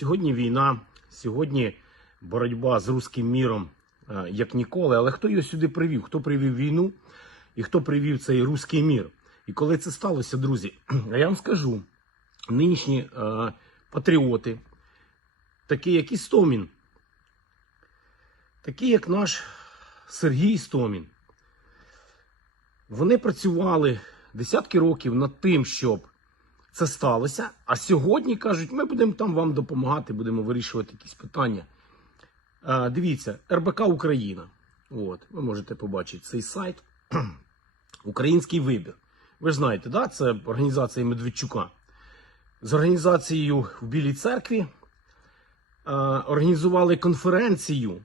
Сьогодні війна, сьогодні боротьба з руським міром е, як ніколи. Але хто його сюди привів? Хто привів війну і хто привів цей руський мір? І коли це сталося, друзі, я вам скажу: нинішні е, патріоти, такі як Істомін, такі як наш Сергій Істомін, вони працювали десятки років над тим, щоб це сталося. А сьогодні кажуть, ми будемо там вам допомагати, будемо вирішувати якісь питання. А, дивіться, РБК Україна. От, ви можете побачити цей сайт. Український вибір. Ви ж знаєте, да? це організація Медведчука. З організацією в Білій церкві а, організували конференцію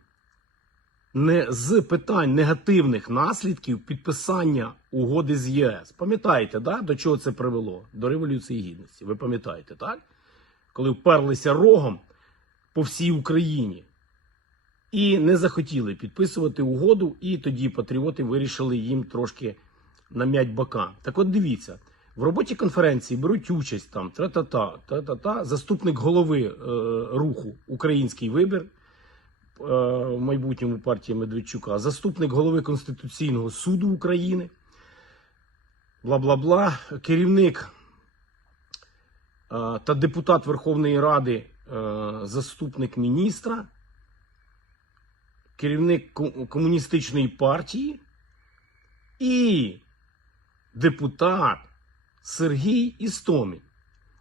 не з питань негативних наслідків підписання угоди з ЄС. Пам'ятаєте, да, до чого це привело? До Революції Гідності. Ви пам'ятаєте, так? Коли вперлися рогом по всій Україні і не захотіли підписувати угоду, і тоді патріоти вирішили їм трошки нам'ять бока. Так от дивіться, в роботі конференції беруть участь там тра-та-та, та-та-та, заступник голови е, руху Український вибір в майбутньому партії Медведчука, заступник голови Конституційного суду України, бла бла бла, керівник е, та депутат Верховної Ради, е, заступник міністра, керівник комуністичної партії і депутат Сергій Істомін,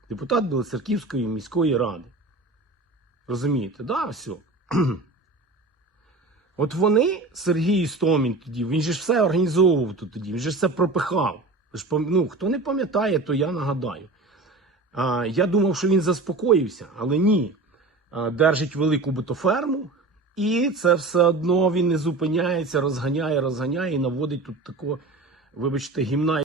депутат Білоцерківської міської ради. Розумієте, да, все. От вони, Сергій Істомін тоді, він же ж все організовував тут тоді, він же ж все пропихав. Ну, хто не пам'ятає, то я нагадаю. А, я думав, що він заспокоївся, але ні. А, держить велику бутоферму, і це все одно він не зупиняється, розганяє, розганяє і наводить тут тако, вибачте, гімна.